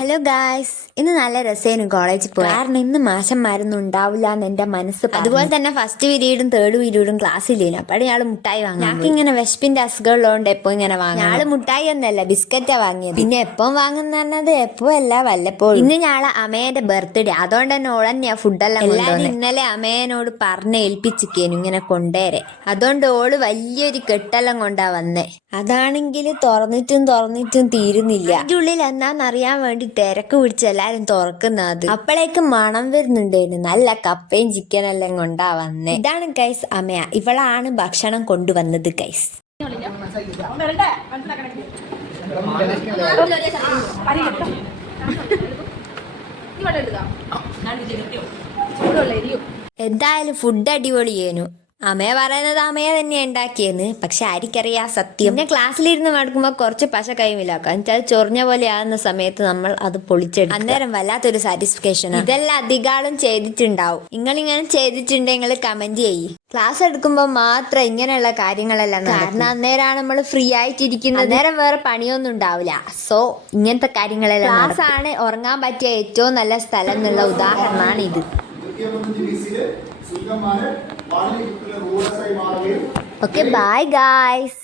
Hello guys, ഇന്ന് നല്ല രസേനു കോളേജിൽ പോയി. കാരണം ഇന്ന് മാഷന്മാരൊന്നും ഉണ്ടാവില്ല എന്ന് എന്റെ മനസ്സ്. അതുപോലെ തന്നെ ഫസ്റ്റ് പീരീഡും തേർഡ് പീരീഡും ക്ലാസ്സില്ലേനു. അപ്പോഴും ഞാള് മുട്ടായി വാങ്ങാൻ. ഞങ്ങൾക്ക് ഇങ്ങനെ വിശപ്പിന്റെ അസുഖമുള്ളതുകൊണ്ട് എപ്പോ ഇങ്ങനെ വാങ്ങാം. ഞാള് മുട്ടായി ഒന്നല്ല, ബിസ്ക്കറ്റാ വാങ്ങിയത്. പിന്നെ എപ്പം വാങ്ങുന്ന പറഞ്ഞത് എപ്പോ അല്ല, വല്ലപ്പോഴും. ഇന്ന് ഞാളെ അമ്മേന്റെ ബർത്ത്ഡേ, അതുകൊണ്ട് തന്നെ ഓളന്നെയാ ഫുഡെല്ലാം എല്ലാവരും ഇന്നലെ അമ്മേനോട് പറഞ്ഞ് ഏൽപ്പിച്ചിക്കേനു ഇങ്ങനെ കൊണ്ടേരെ. അതുകൊണ്ട് ഓള് വലിയൊരു കെട്ടെല്ലാം കൊണ്ടാ വന്നേ. അതാണെങ്കിൽ തുറന്നിട്ടും തീരുന്നില്ല. അതിന്റെ ഉള്ളിൽ എന്നാന്നറിയാൻ വേണ്ടി തിരക്ക് പിടിച്ച് എല്ലാരും തുറക്കുന്നത്. അപ്പോഴേക്ക് മണം വരുന്നുണ്ടായിരുന്നു. നല്ല കപ്പയും ചിക്കനെല്ലാം കൊണ്ടാ വന്നേ. ഇതാണ് ഗൈസ് അമ്മയ. ഇവളാണ് ഭക്ഷണം കൊണ്ടുവന്നത് ഗൈസ്. എന്തായാലും ഫുഡ് അടിപൊളിയേനു. അമ്മയെ പറയുന്നത് അമ്മയെ തന്നെ ഉണ്ടാക്കിയെന്ന്. പക്ഷെ ആർക്കറിയാ സത്യം. പിന്നെ ക്ലാസ്സിലിരുന്ന് മടുക്കുമ്പോൾ കുറച്ച് പശ കൈമിലാക്കാം. എന്നുവെച്ചാൽ ചൊറിഞ്ഞ പോലെ ആകുന്ന സമയത്ത് നമ്മൾ അത് പൊളിച്ചെടുക്കും. അന്നേരം വല്ലാത്തൊരു സാറ്റിസ്ഫാക്ഷൻ. ഇതെല്ലാം അധികാളും ചെയ്തിട്ടുണ്ടാവും. നിങ്ങളിങ്ങനെ ചെയ്തിട്ടുണ്ടെങ്കിൽ കമന്റ് ചെയ്യും. ക്ലാസ് എടുക്കുമ്പോൾ മാത്രം ഇങ്ങനെയുള്ള കാര്യങ്ങളെല്ലാം കാരണം അന്നേരമാണ് നമ്മൾ ഫ്രീ ആയിട്ടിരിക്കുന്നത്. അന്നേരം വേറെ പണിയൊന്നും ഉണ്ടാവില്ല. സോ ഇങ്ങനത്തെ കാര്യങ്ങളെല്ലാം ക്ലാസ് ആണ് ഉറങ്ങാൻ പറ്റിയ ഏറ്റവും നല്ല സ്ഥലം എന്നുള്ള ഉദാഹരണമാണ് ഇത്. Okay, bye guys.